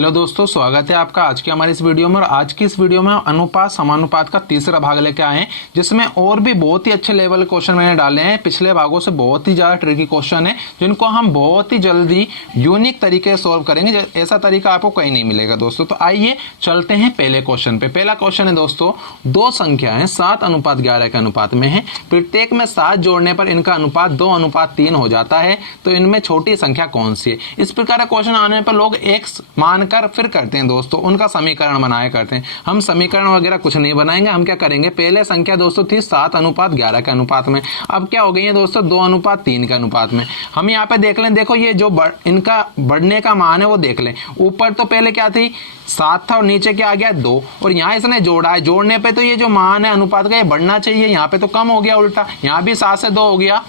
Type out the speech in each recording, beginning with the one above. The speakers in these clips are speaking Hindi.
हेलो दोस्तों, स्वागत है आपका आज की हमारी इस वीडियो में। और आज की इस वीडियो में अनुपात समानुपात का तीसरा भाग लेके आए हैं, जिसमें और भी बहुत ही अच्छे लेवल के क्वेश्चन मैंने डाले हैं। पिछले भागों से बहुत ही ज्यादा ट्रिकी क्वेश्चन है, जिनको हम बहुत ही जल्दी यूनिक तरीके से सॉल्व करेंगे। ऐसा तरीका आपको कहीं नहीं मिलेगा दोस्तों। तो आइए चलते हैं पहले क्वेश्चन पे। पहला क्वेश्चन है दोस्तों, दो संख्याएं 7:11 के अनुपात में है। प्रत्येक में 7 जोड़ने पर इनका अनुपात 2:3 हो जाता है, तो इनमें छोटी संख्या कौन सी है। इस प्रकार का क्वेश्चन आने पर लोग एक्स मानकर फिर करते हैं दोस्तों, उनका समीकरण बनाया करते हैं। हम समीकरण वगैरह कुछ नहीं बनाएंगे। हम क्या करेंगे, पहले संख्या दोस्तों थी 7:11 के अनुपात में, अब क्या हो गई है दोस्तों 2:3 के अनुपात में। हम यहाँ पे देख लें, देखो ये जो इनका बढ़ने का मान है वो देख लें। ऊपर तो पहले क्या थी 7 था और नीचे क्या आ गया 2, और यहाँ इसने जोड़ा है। जोड़ने पे तो ये जो मान है अनुपात का ये बढ़ना चाहिए, यहाँ पे तो कम हो गया उल्टा। यहाँ भी 7 से 2 हो गया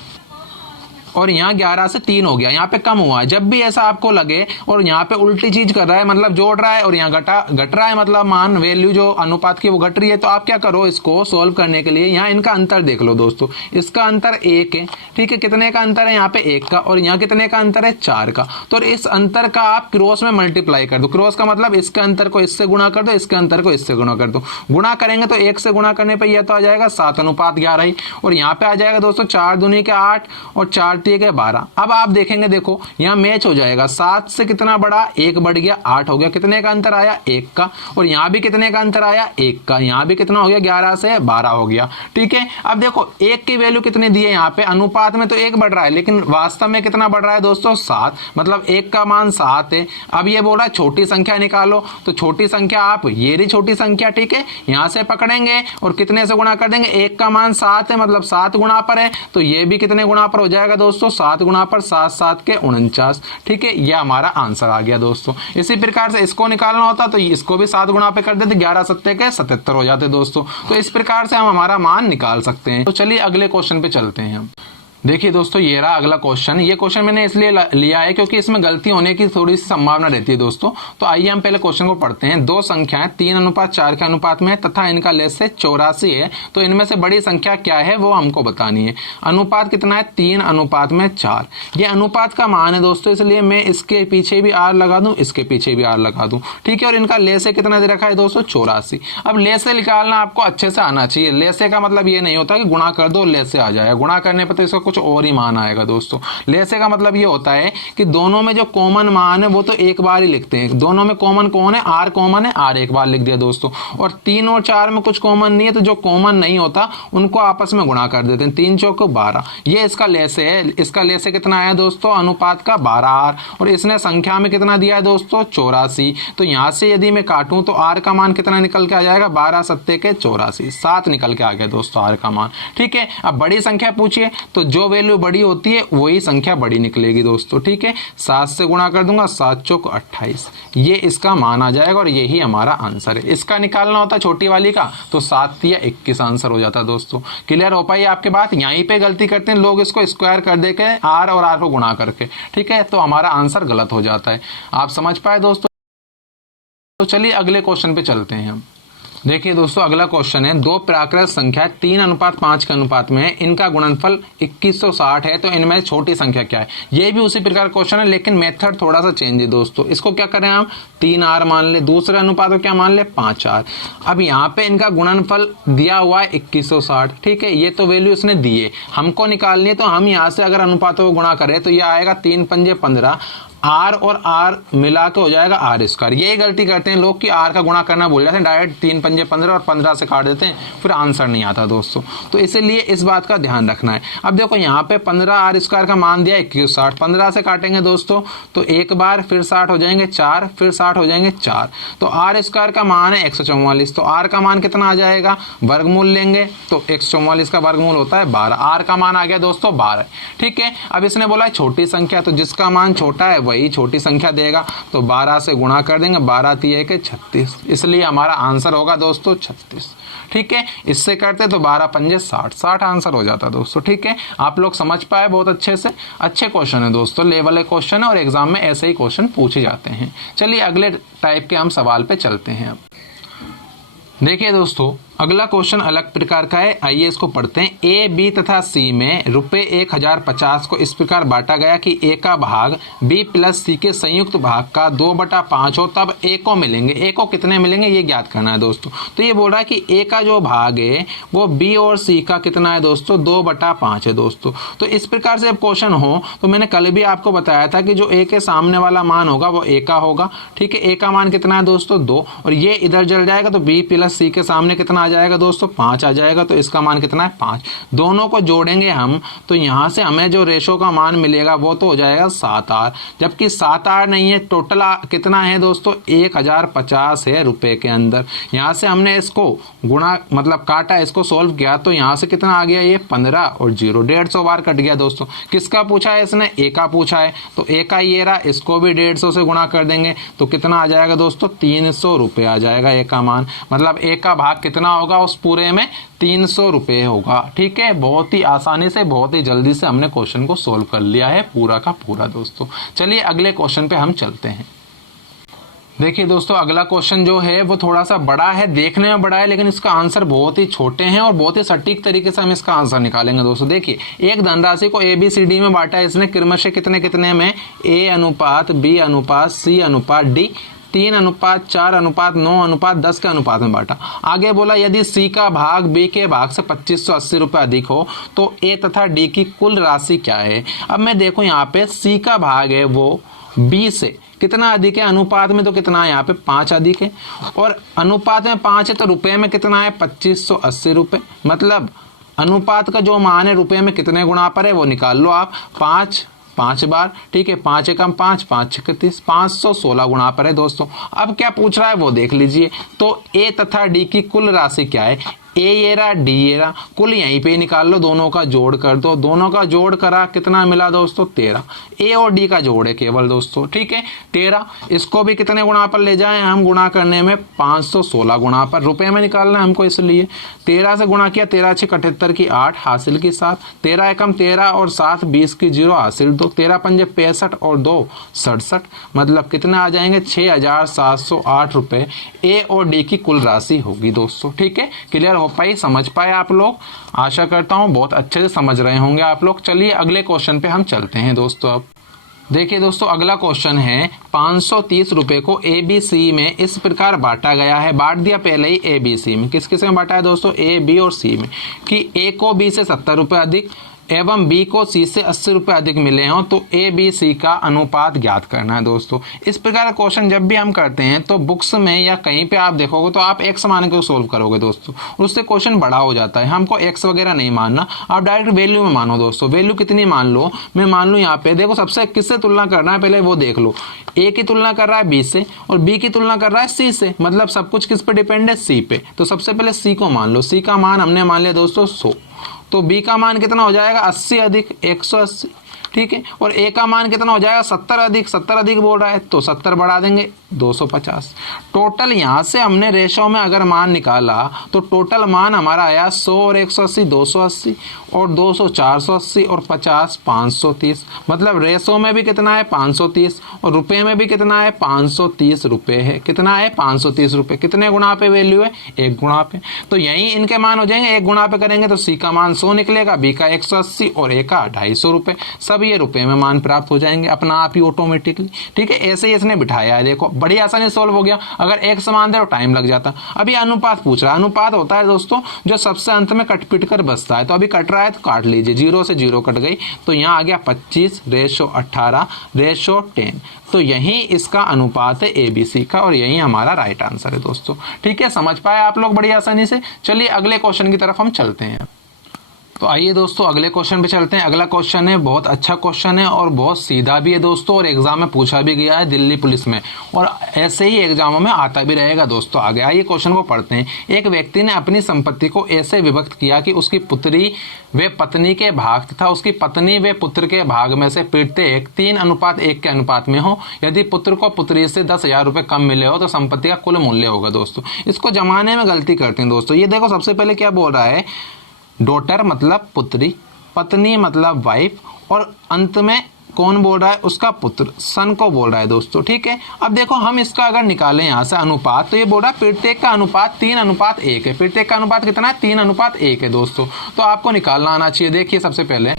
और यहाँ 11 से 3 हो गया, यहाँ पे कम हुआ है। जब भी ऐसा आपको लगे और यहाँ पे उल्टी चीज कर रहा है, मतलब जोड़ रहा है और यहाँ घट रहा है, मतलब मान वैल्यू जो अनुपात की वो घट रही है, तो आप क्या करो, इसको सोल्व करने के लिए यहाँ इनका अंतर देख लो दोस्तों। इसका अंतर 1 है, ठीक है। कितने का अंतर है यहाँ पे 1 का, और यहाँ कितने का अंतर है 4 का। तो इस अंतर का आप क्रॉस में मल्टीप्लाई कर दो। क्रॉस का मतलब इसके अंतर को इससे गुणा कर दो, इसके अंतर को इससे गुणा कर दो। गुणा करेंगे तो 1 से गुणा करने पर यह तो आ जाएगा 7:11 ही, और यहाँ पे आ जाएगा दोस्तों 4 दूनी के 8 और 4 3 के 12। अब आप देखेंगे, देखो यहाँ मैच हो जाएगा। 7 से कितना बढ़ा, 1 बढ़ गया 8 हो गया। कितने का अंतर आया 1 का, और यहाँ भी कितने का अंतर आया 1 का। यहाँ भी कितना हो गया 11 से 12 हो गया, ठीक है। अब देखो 1 की वैल्यू कितनी दी है यहाँ पे, अनुपात में तो 1 बढ़ रहा है, लेकिन वास्तव में कितना बढ़ रहा है दोस्तों 7, मतलब 1 का मान 7 है। अब ये बोल रहा है छोटी संख्या निकालो, तो छोटी संख्या आप ये रही छोटी संख्या, ठीक है। यहाँ से पकड़ेंगे और कितने से गुणा कर देंगे, 1 का मान 7 है, मतलब 7 गुणा पर है, तो ये भी कितने गुणा पर हो जाएगा दोस्तों 7 गुणा पर 7 7 के 49, ठीक है। यह हमारा आंसर आ गया दोस्तों। इसी प्रकार से इसको निकालना होता तो इसको भी 7 गुणा पे कर देते, 11 7 के 77 हो जाते दोस्तों। तो इस प्रकार से हम हमारा मान निकाल सकते हैं। तो चलिए अगले क्वेश्चन पे चलते हैं हम। देखिए दोस्तों, ये रहा अगला क्वेश्चन। ये क्वेश्चन मैंने इसलिए लिया है क्योंकि इसमें गलती होने की थोड़ी सी संभावना रहती है दोस्तों। तो आइए हम पहले क्वेश्चन को पढ़ते हैं। दो संख्याएं 3:4 के अनुपात में है तथा इनका लेसे 84 है, तो इनमें से बड़ी संख्या क्या है वो हमको बतानी है। अनुपात कितना है 3:4। ये अनुपात का मान है दोस्तों, इसलिए मैं इसके पीछे भी आर लगा दूं, इसके पीछे भी आर लगा दूं, ठीक है। और इनका लेसे कितना दे रखा है दोस्तों 84। अब लेसे निकालना आपको अच्छे से आना चाहिए। लेसे का मतलब ये नहीं होता कि गुणा कर दो लेसे आ जाएगा। गुणा करने पर तो इसका कुछ और ही मान आएगा दोस्तों। लेसे का मतलब ये होता है कि दोनों में जो कॉमन मान है वो तो एक बार ही लिखते हैं। दोनों में कॉमन कौन है, आर कॉमन है, आर एक बार लिख दिया दोस्तों। और 3 और 4 में कुछ कॉमन नहीं है, तो जो कॉमन नहीं होता उनको आपस में गुणा कर देते हैं। 3 चौक 12, ये इसका लेसे है। इसका लेसे कितना आया दोस्तों अनुपात का 12 आर, और इसने संख्या में कितना दिया है दोस्तों 84। तो यहां से यदि मैं काटूं तो आर का मान कितना निकल के आ जाएगा 12 7 के 84, 7 निकल के आ गया दोस्तों आर का मान, ठीक है। अब बड़ी संख्या पूछिए तो जो वैल्यू बड़ी होती है वही संख्या बड़ी निकलेगी दोस्तों, ठीक है। 7 से गुणा कर दूंगा, 7 चौक 28, ये इसका मान आ जाएगा और यही हमारा आंसर है। इसका निकालना होता है छोटी वाली का, तो 7 या 21 आंसर हो जाता दोस्तों। क्लियर हो पाई आपके बात। यहीं पे गलती करते हैं लोग, इसको स्क्वायर कर दे के आर और आर को गुणा करके, ठीक है, तो हमारा आंसर गलत हो जाता है। आप समझ पाए दोस्तों। तो चलिए अगले क्वेश्चन पे चलते हैं हम। देखिए दोस्तों, अगला क्वेश्चन है, दो प्राकृत संख्या 3:5 के अनुपात में है, इनका गुणनफल 2160 है, तो इनमें छोटी संख्या क्या है। ये भी उसी प्रकार क्वेश्चन है, लेकिन मेथड थोड़ा सा चेंज है दोस्तों। इसको क्या करें हम 3R मान ले, दूसरे अनुपात को क्या मान ले 5R। अब यहाँ पे इनका गुणनफल दिया हुआ है 2160, ठीक है। ये तो वैल्यू इसने दी है, हमको निकालनी है। तो हम यहाँ से अगर अनुपातों को गुणा करें तो ये आएगा 3 पंजे 15, आर और आर मिला के हो जाएगा आर स्क्वायर। यही गलती करते हैं लोग कि आर का गुणा करना भूल जाते हैं, डायरेक्ट 3 पंजे 15 और 15 से काट देते हैं, फिर आंसर नहीं आता दोस्तों। तो इसीलिए इस बात का ध्यान रखना है। अब देखो यहाँ पे 15 आर स्क्वायर का मान दिया 2160, 15 से काटेंगे दोस्तों तो एक बार, फिर 60 हो जाएंगे 4, फिर 60 हो जाएंगे 4, तो आर स्क्वायर का मान है 144। तो आर का मान कितना आ जाएगा, वर्गमूल लेंगे तो 144 का वर्गमूल होता है 12, आर का मान आ गया दोस्तों 12, ठीक है। अब इसने बोला है छोटी संख्या, तो जिसका मान छोटा है वही छोटी संख्या देगा, तो 12 से गुणा कर देंगे, 12 3 के 36, इसलिए हमारा आंसर होगा दोस्तों 36, ठीक है। इससे करते तो 12 पंजे 60, 60 आंसर हो जाता दोस्तों, ठीक है। आप लोग समझ पाए बहुत अच्छे से। अच्छे क्वेश्चन है दोस्तों, लेवल क्वेश्चन है और एग्जाम में ऐसे ही क्वेश्चन पूछे जाते हैं। चलिए अगले टाइप के हम सवाल पे चलते हैं। अब देखिए दोस्तों, अगला क्वेश्चन अलग प्रकार का है, आइए इसको पढ़ते हैं। ए, बी तथा सी में रुपए 1050 को इस प्रकार बांटा गया कि ए का भाग बी प्लस सी के संयुक्त भाग का 2/5 हो, तब ए को मिलेंगे। ए को कितने मिलेंगे ये ज्ञात करना है दोस्तों। तो ये बोल रहा है कि ए का जो भाग है वो बी और सी का कितना है दोस्तों, 2/5 है दोस्तों। तो इस प्रकार से अब क्वेश्चन हो तो मैंने कल भी आपको बताया था कि जो ए के सामने वाला मान होगा वो ए का होगा, ठीक है। ए का मान कितना है दोस्तों, 2, और ये इधर जल जाएगा तो बी प्लस सी के सामने कितना आ जाएगा दोस्तों, 5 आ जाएगा। तो इसका मान कितना है, 5। दोनों को जोड़ेंगे हम तो यहां से हमें जो रेशो का मान मिलेगा वो तो हो जाएगा 7R, जबकि 7R नहीं है, टोटल कितना है दोस्तों, 1050 है रुपए के अंदर। यहां से हमने इसको गुणा मतलब काटा, इसको सोल्व किया तो यहां से कितना आ गया, ये 15 और 0, 150 बार कट गया दोस्तों। किसका पूछा है इसने, ए का पूछा है, तो ए का ये रहा, इसको भी 150 से गुणा कर देंगे तो कितना आ जाएगा दोस्तों, 300 रुपये आ जाएगा ए का मान। मतलब ए का भाग कितना होगा उस पूरे में, 300 रुपये होगा, ठीक है। बहुत ही आसानी से, बहुत ही जल्दी से हमने क्वेश्चन को सोल्व कर लिया है पूरा का पूरा दोस्तों। चलिए अगले क्वेश्चन पे हम चलते हैं। देखिए दोस्तों, अगला क्वेश्चन जो है वो थोड़ा सा बड़ा है, देखने में बड़ा है, लेकिन इसका आंसर बहुत ही छोटे हैं और बहुत ही सटीक तरीके से हम इसका आंसर निकालेंगे दोस्तों। देखिए, एक धनराशि को ए बी सी डी में बांटा है इसने क्रमशः कितने कितने में, ए अनुपात बी अनुपात सी अनुपात डी, 3:4:9:10 के अनुपात में बांटा। आगे बोला यदि सी का भाग बी के भाग से 2580 रुपये अधिक हो तो ए तथा डी की कुल राशि क्या है। अब मैं देखो यहाँ पे सी का भाग है वो बी से कितना अधिक है, अनुपात में तो कितना है यहाँ पे 5 अधिक है, और अनुपात में 5 है तो रुपए में कितना है 2580 रुपये। मतलब अनुपात का जो मान है रुपए में कितने गुणा पर है वो निकाल लो आप, 5 बार, ठीक है। 5 एकम 5, 5 31, 516 गुणा पर है दोस्तों। अब क्या पूछ रहा है वो देख लीजिए। तो ए तथा डी की कुल राशि क्या है, ए ये रहा डी ये रहा, कुल यहीं पे निकाल लो, दोनों का जोड़ कर दो। दोनों का जोड़ करा कितना मिला दोस्तों, 13। ए और डी का जोड़ है केवल दोस्तों, ठीक है 13। इसको भी कितने गुणा पर ले जाएं हम, गुणा करने में 516 गुणा पर, रुपए में निकालना है हमको, इसलिए 13 से गुणा किया, 13 6 78 की 8 हासिल की 7, 13 एकम 13 और 7 20 की 0 हासिल 2, 13 पंजे 65 और 2 67, मतलब कितने आ जाएंगे 6708 रुपए ए और डी की कुल राशि होगी दोस्तों, ठीक है। क्लियर हो पाई, समझ पाए आप लोग, आशा करता हूं बहुत अच्छे से समझ रहे होंगे आप लोग। चलिए अगले क्वेश्चन पे हम चलते हैं दोस्तों। अब देखिए दोस्तों, अगला क्वेश्चन है 530 रुपए को ए बी सी में इस प्रकार बांटा गया है। बांट दिया पहले ही ए बी सी में, किस किस में बांटा है दोस्तों, ए बी और सी में, कि ए को बी से 70 रुपये अधिक एवं बी को सी से 80 रुपये अधिक मिले हों तो ए बी सी का अनुपात ज्ञात करना है दोस्तों। इस प्रकार का क्वेश्चन जब भी हम करते हैं तो बुक्स में या कहीं पे आप देखोगे तो आप एक्स मान के सोल्व करोगे दोस्तों, उससे क्वेश्चन बड़ा हो जाता है। हमको एक्स वगैरह नहीं मानना, आप डायरेक्ट वैल्यू में मानो दोस्तों। वैल्यू कितनी मान लो, मैं मान लूँ यहाँ पे, देखो सबसे किससे तुलना करना है पहले वो देख लो। ए की तुलना कर रहा है बी से और बी की तुलना कर रहा है सी से, मतलब सब कुछ किस पे डिपेंड है, सी पे। तो सबसे पहले सी को मान लो, सी का मान हमने मान लिया दोस्तों 100, तो बी का मान कितना हो जाएगा 80 अधिक 180, ठीक है। और ए का मान कितना हो जाएगा 70 अधिक बोल रहा है तो 70 बढ़ा देंगे 250। टोटल यहाँ से हमने रेशो में अगर मान निकाला तो टोटल मान हमारा आया 100 और 180 280 और 200 480 और 50 530। मतलब रेशो में भी कितना है 530 और रुपए में भी कितना है 530 रुपए है। कितना है 530 रुपए। कितने गुणा पे वैल्यू है, 1 गुणा पे। तो यही इनके मान हो जाएंगे, 1 गुणा पे करेंगे तो सी का मान 100 निकलेगा, बी का 180 और ए का 250 रुपए। सब ये रुपए में मान प्राप्त हो जाएंगे अपना आप ही ऑटोमेटिकली, ठीक है। ऐसे ही इसने बिठाया है, देखो बड़ी आसानी से सोल्व हो गया। अगर एक समान दे तो टाइम लग जाता। अभी अनुपात पूछ रहा है। अनुपात होता है दोस्तों जो सबसे अंत में कट पिट कर बचता है। तो अभी कट रहा है तो काट लीजिए, 0 से 0 कट गई तो यहाँ आ गया 25:18:10। तो यही इसका अनुपात है एबीसी का और यही हमारा राइट आंसर है दोस्तों, ठीक है। समझ पाए आप लोग बड़ी आसानी से। चलिए अगले क्वेश्चन की तरफ हम चलते हैं। तो आइए दोस्तों अगले क्वेश्चन पे चलते हैं। अगला क्वेश्चन है बहुत अच्छा क्वेश्चन है और बहुत सीधा भी है दोस्तों, और एग्जाम में पूछा भी गया है दिल्ली पुलिस में, और ऐसे ही एग्जामों में आता भी रहेगा दोस्तों आगे। आइए क्वेश्चन को पढ़ते हैं। एक व्यक्ति ने अपनी संपत्ति को ऐसे विभक्त किया कि उसकी पुत्री व पत्नी के भाग तथा उसकी पत्नी व पुत्र के भाग में से प्रत्येक 3:1 के अनुपात में हो। यदि पुत्र को पुत्री से 10,000 रुपये कम मिले हो तो संपत्ति का कुल मूल्य होगा दोस्तों। इसको जमाने में गलती करते हैं दोस्तों। ये देखो सबसे पहले क्या बोल रहा है, डॉटर मतलब पुत्री, पत्नी मतलब वाइफ, और अंत में कौन बोल रहा है, उसका पुत्र सन को बोल रहा है दोस्तों, ठीक है। अब देखो हम इसका अगर निकालें यहाँ से अनुपात, तो ये बोल रहा है प्रत्येक का अनुपात 3:1 है। प्रत्येक का अनुपात कितना है, 3:1 है दोस्तों। तो आपको निकालना आना चाहिए। देखिए सबसे पहले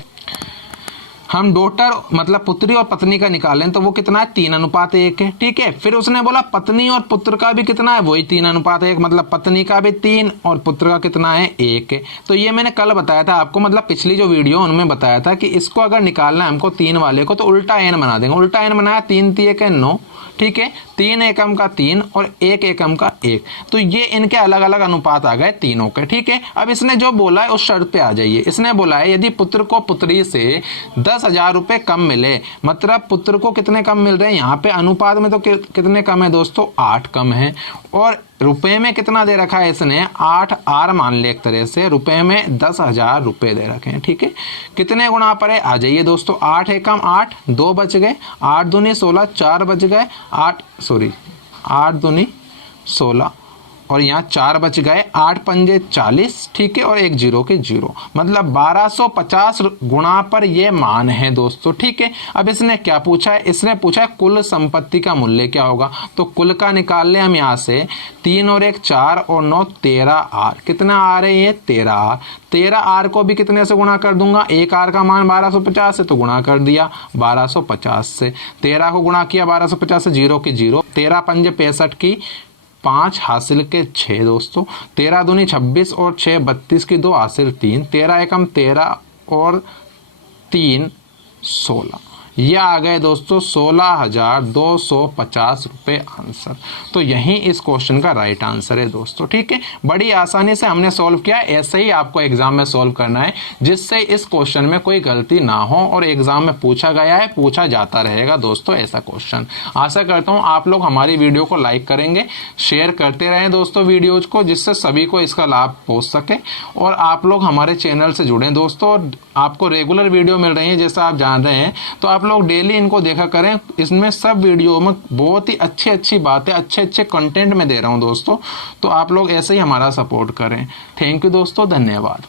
हम डॉटर मतलब पुत्री और पत्नी का निकालें तो वो कितना है, 3:1 है, ठीक है। फिर उसने बोला पत्नी और पुत्र का भी कितना है, वही 3:1, मतलब पत्नी का भी 3 और पुत्र का कितना है, 1 है। तो ये मैंने कल बताया था आपको, मतलब पिछली जो वीडियो उनमें बताया था कि इसको अगर निकालना है हमको 3 वाले को तो उल्टा n बना देंगे। उल्टा n बनाया, 3 × 1 = 9, ठीक है। 3 एकम का 3 और 1 एकम का 1, तो ये इनके अलग अलग अनुपात आ गए तीनों के, ठीक है। अब इसने जो बोला है उस शर्त पे आ जाइए। इसने बोला है यदि पुत्र को पुत्री से 10,000 रुपए कम मिले, मतलब पुत्र को कितने कम मिल रहे हैं, यहाँ पे अनुपात में तो कितने कम है दोस्तों, 8 कम है। और रुपए में कितना दे रखा है इसने, 8 R मान ले, एक तरह से रुपए में 10,000 रुपए दे रखे हैं, ठीक है। कितने गुणा पर है, आ जाइए दोस्तों, 8 एकम 8, 2 बच गए, 8 दूनी 16, 4 बच गए, 8 दूनी 16 और यहाँ 4 बच गए, 8 पंजे 40, ठीक है। और 1 0 के 0, मतलब 1250 गुणा पर ये मान है दोस्तों, ठीक है। अब इसने क्या पूछा है, इसने पूछा है कुल संपत्ति का मूल्य क्या होगा। तो कुल का निकाल ले हम यहाँ से, 3 और 1 4 और 9 13 R, कितना आ रहे हैं, 13 R। 13 R को भी कितने से गुणा कर दूंगा, 1 R का मान 1250 से, तो गुणा कर दिया 1250 से। 13 को गुणा किया 1250 से, 0 के 0, 13 पंजे 65 की 5 हासिल के 6 दोस्तों, 13 दूनी 26 और 6 32 की 2 हासिल 3, 13 एकम 13 और 3 16, ये आ गए दोस्तों 16,250 रुपये आंसर। तो यही इस क्वेश्चन का राइट आंसर है दोस्तों, ठीक है। बड़ी आसानी से हमने सॉल्व किया, ऐसे ही आपको एग्जाम में सॉल्व करना है जिससे इस क्वेश्चन में कोई गलती ना हो और एग्जाम में पूछा गया है, पूछा जाता रहेगा दोस्तों ऐसा क्वेश्चन। आशा करता हूँ आप लोग हमारी वीडियो को लाइक करेंगे, शेयर करते रहें दोस्तों वीडियोज को, जिससे सभी को इसका लाभ पहुँच सके। और आप लोग हमारे चैनल से जुड़ें दोस्तों, और आपको रेगुलर वीडियो मिल रही है जैसा आप जान रहे हैं, तो आप लोग डेली इनको देखा करें। इसमें सब वीडियो में बहुत ही अच्छी बातें, अच्छे कंटेंट में दे रहा हूं दोस्तों, तो आप लोग ऐसे ही हमारा सपोर्ट करें। थैंक यू दोस्तों, धन्यवाद।